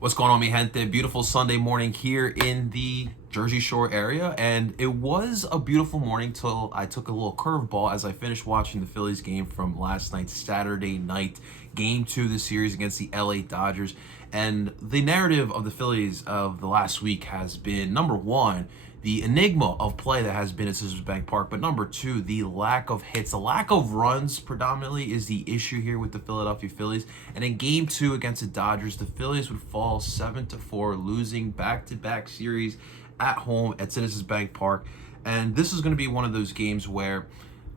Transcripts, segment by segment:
What's going on, mi gente? Beautiful Sunday morning here in the Jersey Shore area, and it was a beautiful morning till I took a little curveball as I finished watching the Phillies game from last night's Saturday night game 2 of the series against the LA Dodgers. And the narrative of the Phillies of the last week has been, number one, the enigma of play that has been at Citizens Bank Park, but number two, the lack of hits, the lack of runs predominantly is the issue here with the Philadelphia Phillies. And in game 2 against the Dodgers, the Phillies would fall 7-4, losing back-to-back series at home at Citizens Bank Park. And this is going to be one of those games where,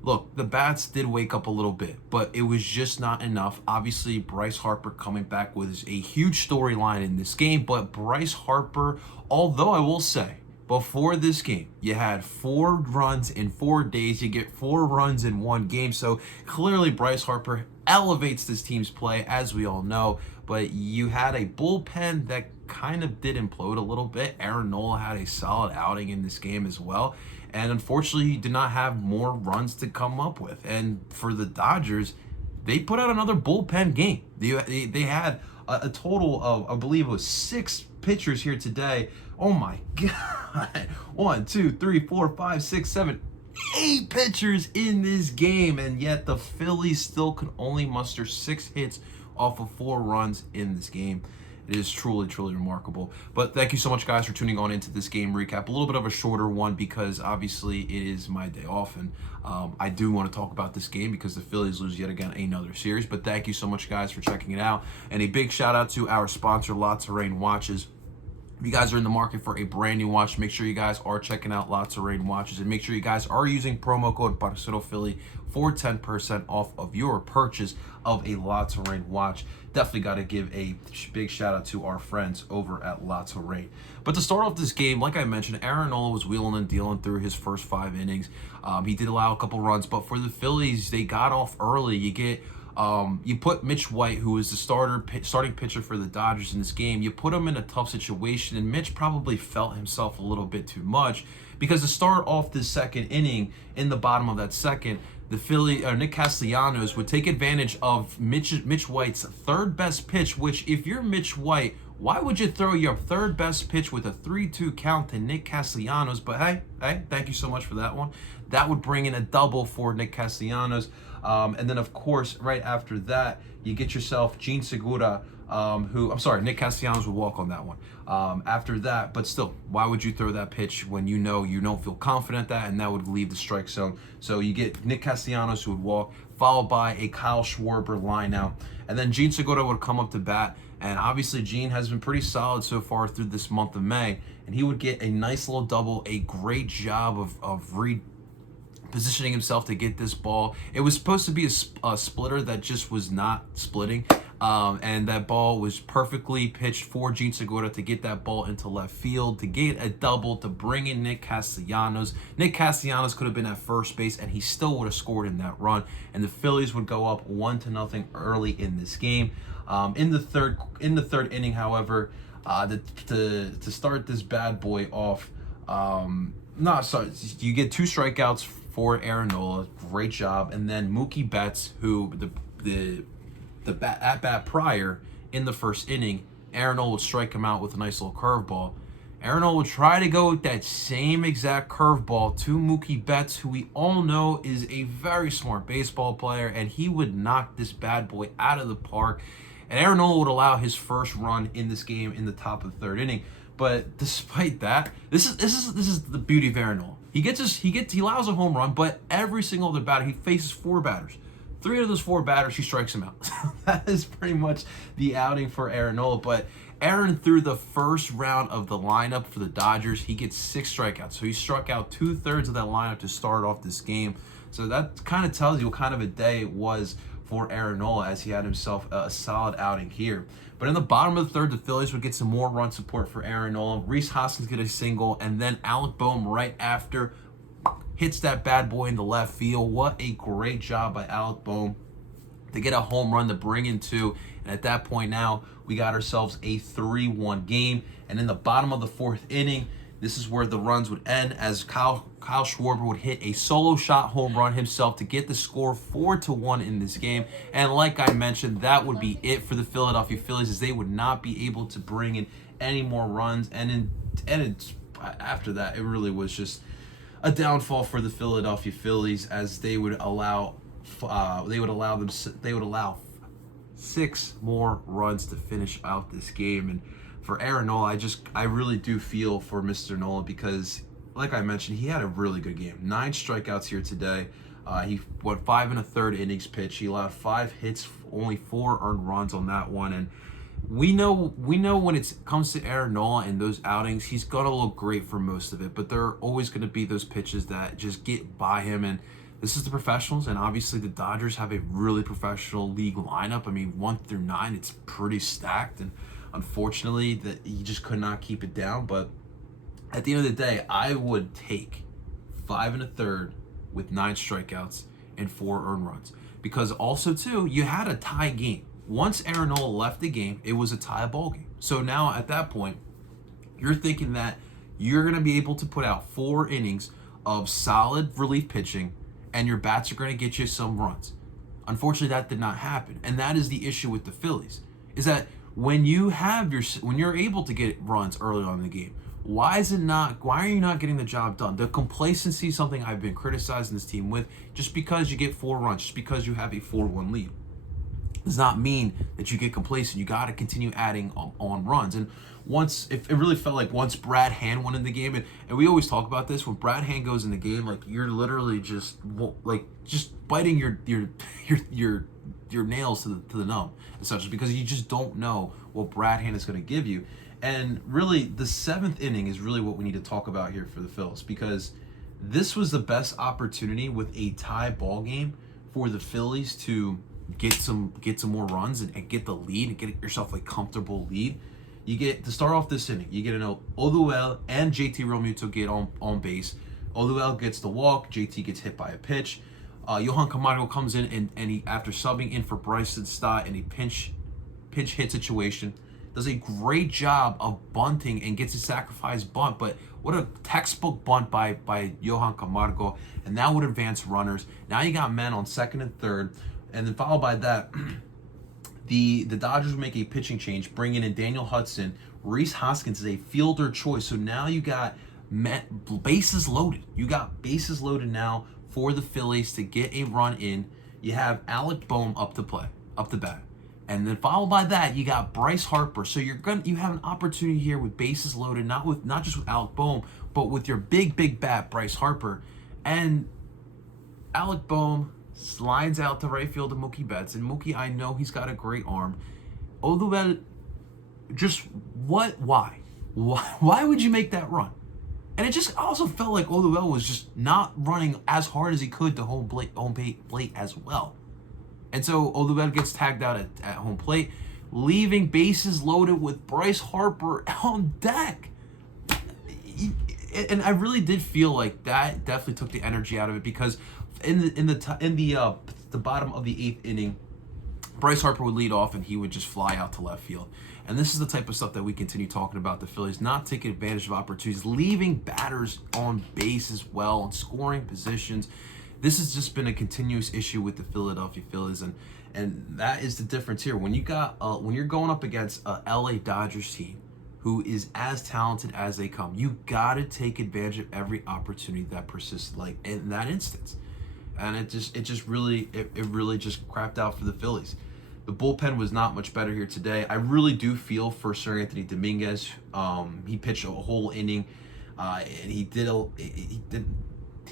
look, the bats did wake up a little bit, but it was just not enough. Obviously, Bryce Harper coming back was a huge storyline in this game, but Bryce Harper, although I will say, before this game, you had 4 runs in 4 days. You get 4 runs in 1 game. So clearly Bryce Harper elevates this team's play, as we all know. But you had a bullpen that kind of did implode a little bit. Aaron Nola had a solid outing in this game as well. And unfortunately, he did not have more runs to come up with. And for the Dodgers, they put out another bullpen game. They had a total of, I believe it was 6 pitchers here today. Oh my God. 1, 2, 3, 4, 5, 6, 7, 8 pitchers in this game. And yet the Phillies still could only muster 6 hits off of 4 runs in this game. It is truly, truly remarkable. But thank you so much, guys, for tuning on into this game recap. A little bit of a shorter one because obviously it is my day off, and I do want to talk about this game because the Phillies lose yet again another series. But thank you so much, guys, for checking it out. And a big shout out to our sponsor, Lots of Rain Watches. If you guys are in the market for a brand new watch, make sure you guys are checking out Lots of Rain Watches, and make sure you guys are using promo code ParceroPhilly for 10% off of your purchase of a Lots of Rain watch. Definitely got to give a big shout out to our friends over at Lots of Rain. But to start off this game, like I mentioned, Aaron Nola was wheeling and dealing through his first 5 innings. He did allow a couple runs, but for the Phillies, they got off early. You put Mitch White, who is the starting pitcher for the Dodgers in this game, you put him in a tough situation, and Mitch probably felt himself a little bit too much because to start off this second inning, in the bottom of that second, Nick Castellanos would take advantage of Mitch White's third best pitch, which if you're Mitch White, why would you throw your third best pitch with a 3-2 count to Nick Castellanos? But hey, thank you so much for that one. That would bring in a double for Nick Castellanos. And then, of course, right after that, you get yourself Gene Segura, Nick Castellanos would walk on that one. After that, but still, why would you throw that pitch when you know you don't feel confident that, and that would leave the strike zone? So you get Nick Castellanos who would walk, followed by a Kyle Schwarber line out, and then Gene Segura would come up to bat. And obviously, Gene has been pretty solid so far through this month of May, and he would get a nice little double, a great job of positioning himself to get this ball. It was supposed to be a splitter that just was not splitting. And that ball was perfectly pitched for Gene Segura to get that ball into left field, to get a double, to bring in Nick Castellanos. Nick Castellanos could have been at first base, and he still would have scored in that run. And the Phillies would go up 1-0 early in this game. In the third inning, however, to start this bad boy off, you get 2 strikeouts for Aaron Nola, great job, and then Mookie Betts, who the at bat prior in the first inning, Aaron Nola would strike him out with a nice little curveball. Aaron Nola would try to go with that same exact curveball to Mookie Betts, who we all know is a very smart baseball player, and he would knock this bad boy out of the park. And Aaron Nola would allow his first run in this game in the top of the 3rd inning. But despite that, this is the beauty of Aaron Nola. He allows a home run, but every single other batter, he faces 4 batters. 3 of those 4 batters, he strikes him out. That is pretty much the outing for Aaron Nola. But Aaron, through the first round of the lineup for the Dodgers, he gets 6 strikeouts. So he struck out 2/3 of that lineup to start off this game. So that kind of tells you what kind of a day it was for Aaron Nola, as he had himself a solid outing here. But in the bottom of the 3rd, the Phillies would get some more run support for Aaron Nola. Rhys Hoskins get a single, and then Alec Boehm right after hits that bad boy in the left field. What a great job by Alec Boehm to get a home run to bring in 2. And at that point now, we got ourselves a 3-1 game. And in the bottom of the 4th inning, This is where the runs would end as Kyle Schwarber would hit a solo shot home run himself to get the score 4-1 in this game. And like I mentioned, that would be it for the Philadelphia Phillies, as they would not be able to bring in any more runs. After that, it really was just a downfall for the Philadelphia Phillies, as they would allow 6 more runs to finish out this game. And for Aaron Nola, I really do feel for Mr. Nola, because like I mentioned, he had a really good game. 9 strikeouts here today. He went 5 1/3 innings pitched. He allowed 5 hits, only 4 earned runs on that one. And we know when it comes to Aaron Nola in those outings, he's gonna look great for most of it, but there are always gonna be those pitches that just get by him. And this is the professionals, and obviously the Dodgers have a really professional league lineup. I mean, 1 through 9, it's pretty stacked, and unfortunately that he just could not keep it down. But at the end of the day, I would take 5 1/3 with 9 strikeouts and 4 earned runs, because also too, you had a tie game. Once Aaron Nola left the game, it was a tie ball game. So now at that point, you're thinking that you're going to be able to put out 4 innings of solid relief pitching, and your bats are going to get you some runs. Unfortunately, that did not happen, and that is the issue with the Phillies. Is that when you're able to get runs early on in the game, why are you not getting the job done? The complacency is something I've been criticizing this team with. Just because you get 4 runs, just because you have a 4-1 lead, does not mean that you get complacent. You got to continue adding on runs. And it really felt like once Brad Hand went in the game, and we always talk about this, when Brad Hand goes in the game, like, you're literally just biting your nails to the numb, essentially, because you just don't know what Brad Hand is going to give you. And really, the 7th inning is really what we need to talk about here for the Phils, because this was the best opportunity with a tie ball game for the Phillies to get some more runs and get the lead and get yourself a comfortable lead. You get to start off this inning, you get an Oduel and JT Realmuto get on base. Oduel gets the walk, JT gets hit by a pitch. Johan Camargo comes in and he, after subbing in for Bryson Stott in a pinch hit situation, does a great job of bunting and gets a sacrifice bunt. But what a textbook bunt by Johan Camargo, and that would advance runners. Now you got men on second and third. And then followed by that, the Dodgers will make a pitching change, bringing in Daniel Hudson. Rhys Hoskins is a fielder choice. So now you got bases loaded. You got bases loaded now for the Phillies to get a run in. You have Alec Bohm up to bat. And then followed by that, you got Bryce Harper. So you have an opportunity here with bases loaded, not just with Alec Bohm, but with your big bat, Bryce Harper. And Alec Bohm slides out to right field to Mookie Betts. And Mookie, I know he's got a great arm. Oduel, why? Why would you make that run? And it just also felt like Oduel was just not running as hard as he could to home plate as well. And so Oduel gets tagged out at home plate, leaving bases loaded with Bryce Harper on deck. And I really did feel like that definitely took the energy out of it, because in the bottom of the 8th inning, Bryce Harper would lead off and he would just fly out to left field. And this is the type of stuff that we continue talking about, the Phillies not taking advantage of opportunities, leaving batters on base as well, and scoring positions. This has just been a continuous issue with the Philadelphia Phillies, and that is the difference here. When you're going up against a LA Dodgers team who is as talented as they come, you gotta take advantage of every opportunity that persists, like in that instance. And it really just crapped out for the Phillies. The bullpen was not much better here today. I really do feel for Sir Anthony Dominguez. He pitched a whole inning, and he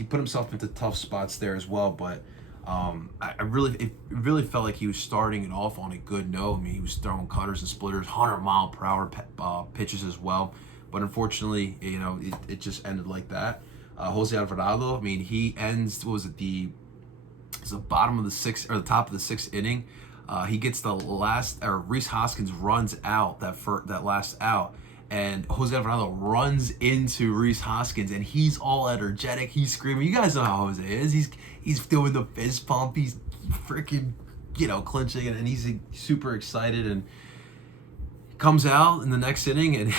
put himself into tough spots there as well. But it really felt like he was starting it off on a good note. I mean, he was throwing cutters and splitters, 100-mile-per-hour pitches as well. But unfortunately, it just ended like that. Jose Alvarado, I mean, he ends, the bottom of the 6th or the top of the 6th inning. He gets Rhys Hoskins runs out that last out, and Jose Alvarado runs into Rhys Hoskins, and he's all energetic. He's screaming. You guys know how Jose is. He's doing the fist pump. He's freaking, clinching, and he's super excited. And Comes out in the next inning and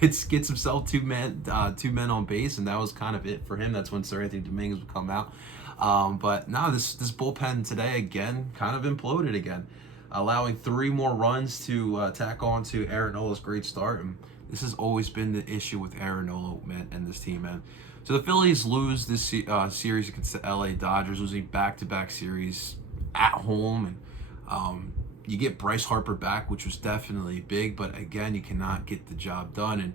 gets himself two men on base, and that was kind of it for him. That's when Sir Anthony Dominguez would come out. But no, this bullpen today again kind of imploded again, allowing 3 more runs to tack on to Aaron Nola's great start. And this has always been the issue with Aaron Nola, man, and this team, man. So the Phillies lose this series against the LA Dodgers, losing back-to-back series at home, and you get Bryce Harper back, which was definitely big, but again, you cannot get the job done. And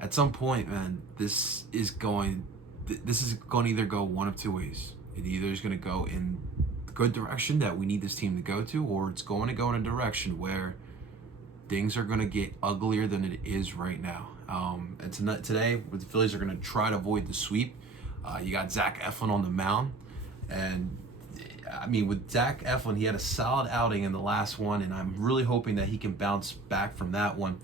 at some point, man, this is going to either go one of 2 ways. It either is going to go in the good direction that we need this team to go to, or it's going to go in a direction where things are going to get uglier than it is right now. And today, the Phillies are going to try to avoid the sweep. You got Zach Eflin on the mound, and I mean, with Zach Eflin, he had a solid outing in the last one, and I'm really hoping that he can bounce back from that one.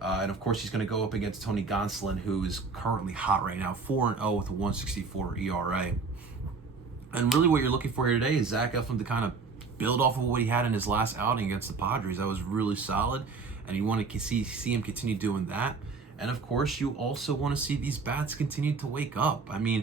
And of course, he's going to go up against Tony Gonsolin, who is currently hot right now, 4-0 with a 1.64 ERA. And really, what you're looking for here today is Zach Eflin to kind of build off of what he had in his last outing against the Padres. That was really solid, and you want to see him continue doing that. And of course, you also want to see these bats continue to wake up. I mean,